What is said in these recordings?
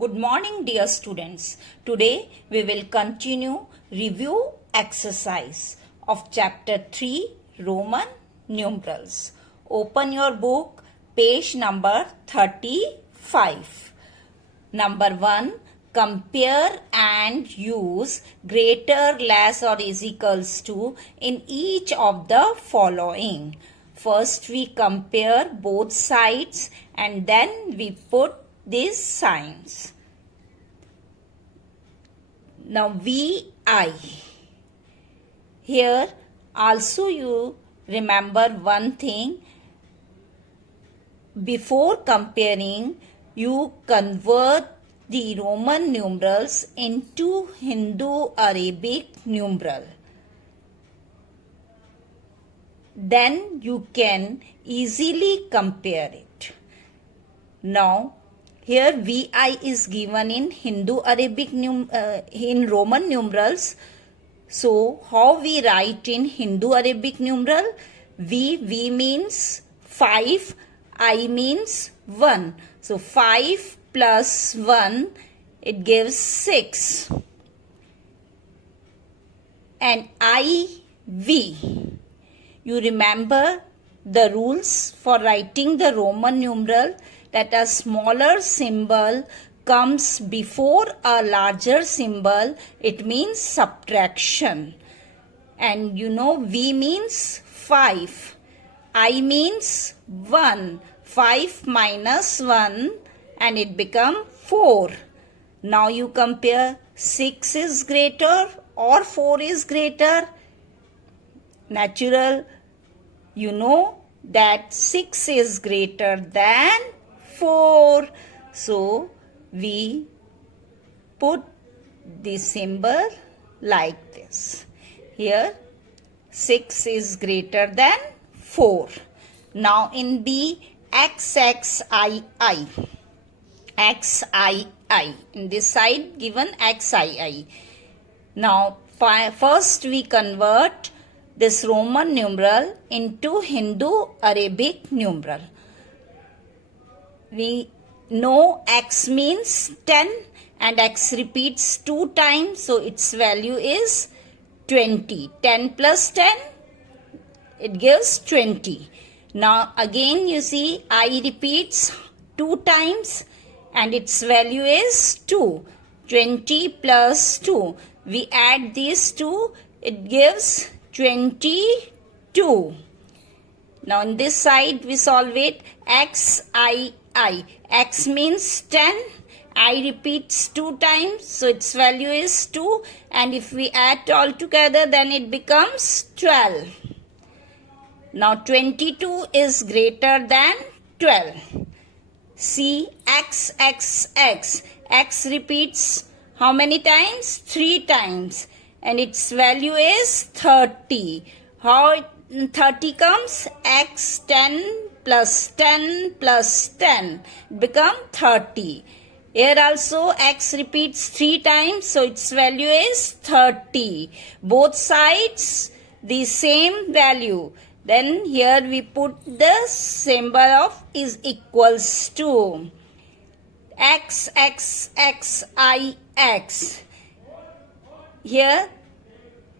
Good morning, dear students. Today we will continue review exercise of chapter 3 Roman numerals. Open your book, page number 35. Number 1. Compare and use greater, less or is equals to in each of the following. First we compare both sides and then we put these signs. Now VI. Here also you remember one thing. Before comparing, you convert the Roman numerals into Hindu-Arabic numeral. Then you can easily compare it. Now, here VI is given in Hindu-Arabic in Roman numerals. So, how we write in Hindu-Arabic numeral? V means 5, I means 1. So, 5 plus 1, it gives 6. And IV. You remember the rules for writing the Roman numeral, that a smaller symbol comes before a larger symbol. It means subtraction. And you know V means 5. I means 1. 5 minus 1 and it become 4. Now you compare 6 is greater or 4 is greater. Natural, you know that 6 is greater than 4. So, we put the symbol like this. Here, 6 is greater than 4. Now, in B, XXII. XII. In this side, given XII. Now, first we convert this Roman numeral into Hindu-Arabic numeral. We know X means 10 and X repeats 2 times, so its value is 20. 10 plus 10, it gives 20. Now again you see I repeats 2 times and its value is 2. 20 plus 2. We add these two, it gives 22. Now in this side we solve it. XII. X means 10. I repeats 2 times, so its value is 2. And if we add all together, then it becomes 12. Now 22 is greater than 12. See XXX. X repeats how many times? 3 times. And its value is 30. How 30 comes? X 10 plus 10 plus 10 become 30. Here also X repeats 3 times, so its value is 30. Both sides the same value. Then here we put the symbol of is equals to. XXXIX. Here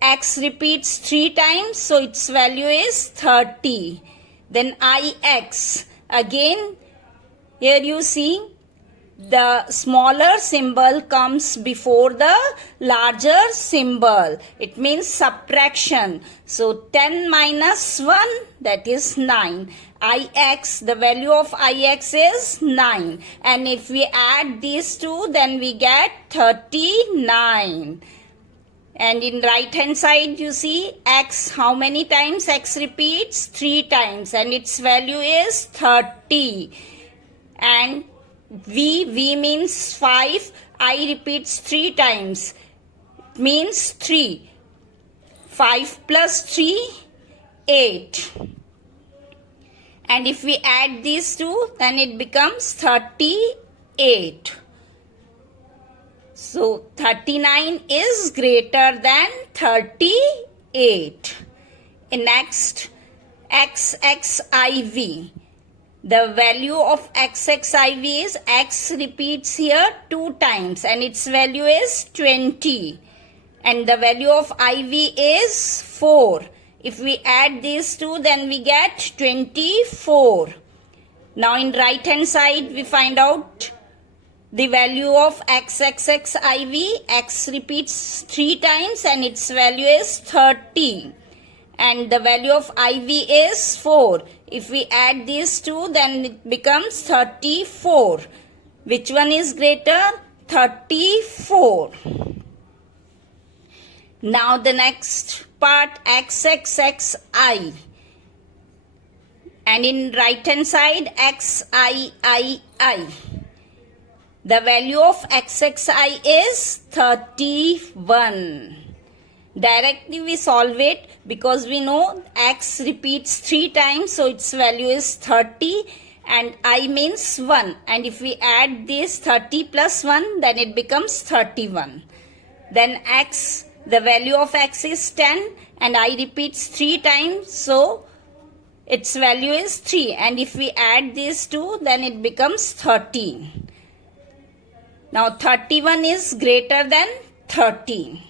X repeats 3 times, so its value is 30. Then IX. Again, here you see the smaller symbol comes before the larger symbol. It means subtraction. So 10 minus 1, that is 9. IX, the value of IX is 9. And if we add these two, then we get 39. And in right hand side you see X, how many times X repeats? 3 times and its value is 30. And V means 5, I repeats 3 times, it means 3. 5 plus 3, 8. And if we add these two, then it becomes 38. So 39 is greater than 38. Next, XXIV. The value of xxiv is x repeats here 2 times and its value is 20. And the value of iv is 4. If we add these two, then we get 24. Now in right hand side, we find out the value of xxiv. X repeats 3 times and its value is 30. And the value of iv is 4. If we add these two, then it becomes 34. Which one is greater? 34. Now the next part, xxxi. And in right hand side, xii. The value of xxi is 31. Directly we solve it because we know x repeats 3 times, so its value is 30 and I means 1. And if we add this 30 plus 1, then it becomes 31. Then x, the value of x is 10 and I repeats 3 times, so its value is 3. And if we add these two, then it becomes 13. Now 31 is greater than 30.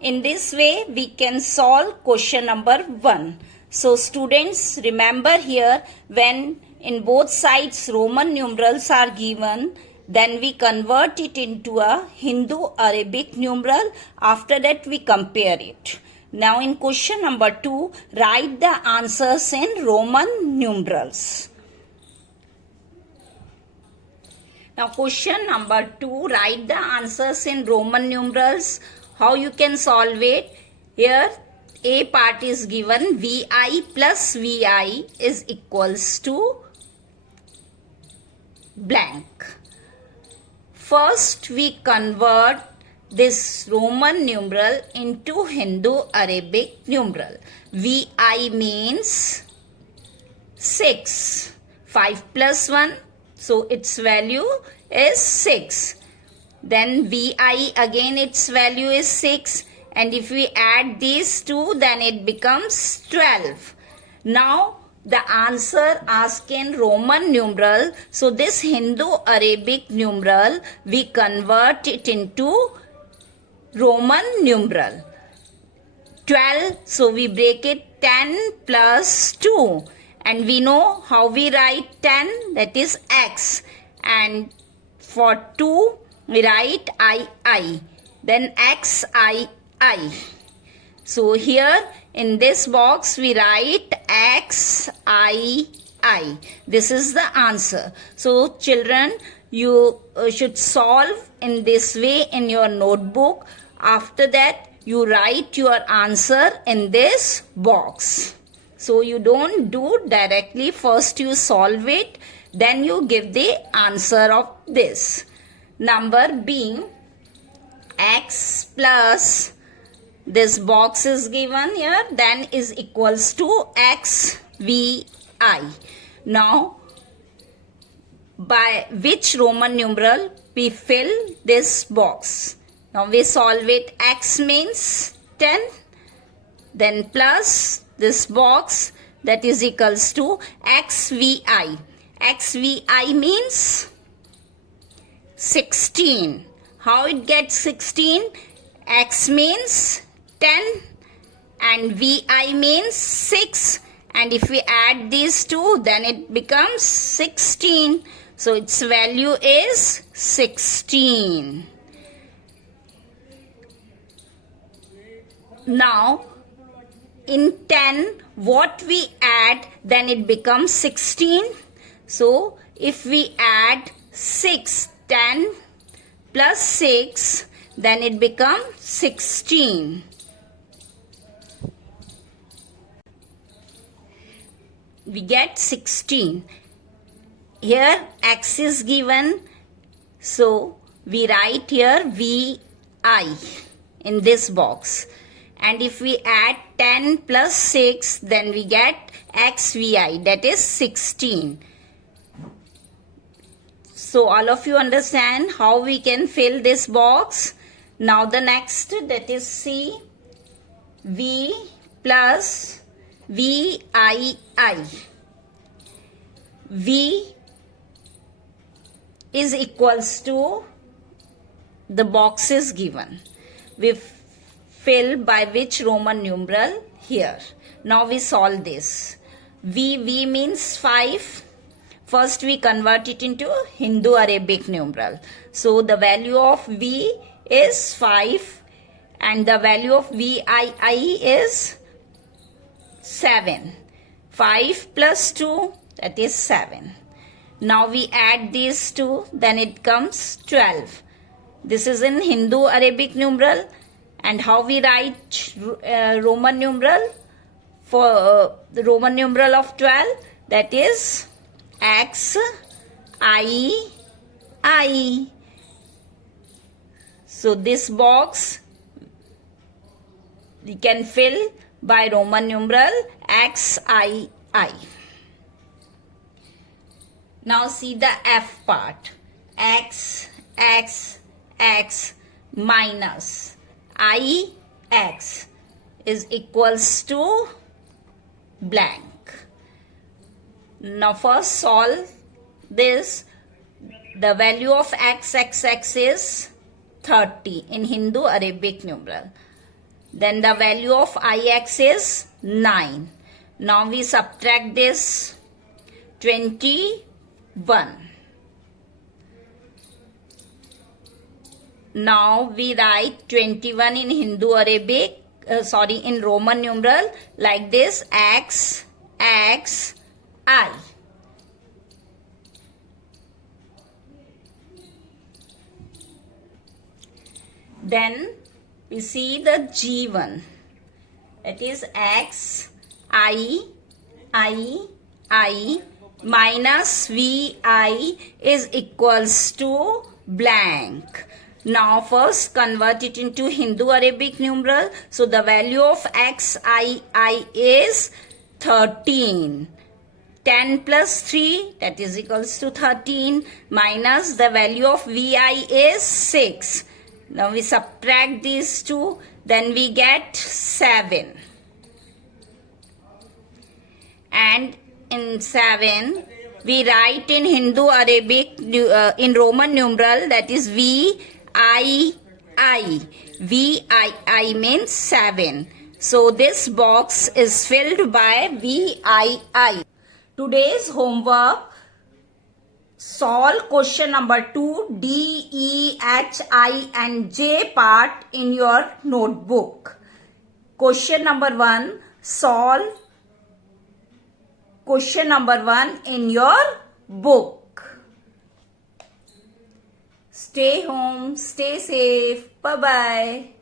In this way, we can solve question number 1. So students, remember here, when in both sides Roman numerals are given, then we convert it into a Hindu-Arabic numeral. After that, we compare it. Now in question number 2, write the answers in Roman numerals. Now question number 2, write the answers in Roman numerals. How you can solve it? Here A part is given, VI plus VI is equals to blank. First we convert this Roman numeral into Hindu-Arabic numeral. VI means 6. 5 plus 1, so its value is 6. Then VI again its value is 6. And if we add these two, then it becomes 12. Now the answer asked in Roman numeral. So this Hindu-Arabic numeral, we convert it into Roman numeral. 12, so we break it 10 plus 2. And we know how we write 10, that is x. And for 2, we write I. Then xii. So here in this box we write xii. This is the answer. So children, you should solve in this way in your notebook. After that, you write your answer in this box. So you don't do directly. First you solve it, then you give the answer of this. Number being x plus this box is given here, then is equals to XVI. Now by which Roman numeral we fill this box? Now we solve it. X means 10, then plus this box, that is equals to XVI. XVI means 16. How it gets 16? X means 10 and VI means 6. And if we add these two, then it becomes 16. So its value is 16. Now in 10, what we add, then it becomes 16. So if we add 6, 10 plus 6, then it becomes 16. We get 16. Here x is given, so we write here VI in this box. And if we add 10 plus 6, then we get XVI, that is 16. So all of you understand how we can fill this box. Now the next, that is C, V plus VII. V is equals to the box is given. We fill by which Roman numeral here. Now we solve this. V means 5. First we convert it into Hindu Arabic numeral. So the value of V is 5 and the value of VII is 7. 5 plus 2, that is 7. Now we add these two, then it comes 12. This is in Hindu Arabic numeral. And how we write Roman numeral? For the Roman numeral of 12, that is XII. So this box we can fill by Roman numeral XII. Now see the F part. X minus IX is equals to blank. Now first solve this. The value of XXX is 30 in Hindu Arabic numeral. Then the value of IX is 9. Now we subtract this 21. Now we write 21 in Hindu Arabic, in Roman numeral like this, XXI. Then we see the G1, that is XII minus VI is equals to blank. Now first convert it into Hindu Arabic numeral. So the value of XII is 13. 10 plus 3, that is equals to 13, minus the value of VI is 6. Now we subtract these two, then we get 7. And in 7, we write in Hindu Arabic, in Roman numeral, that is VII. VII means 7. So this box is filled by VII. Today's homework: solve question number 2, D, E, H, I and J part in your notebook. Question number 1, solve question number 1 in your book. Stay home, stay safe. Bye-bye.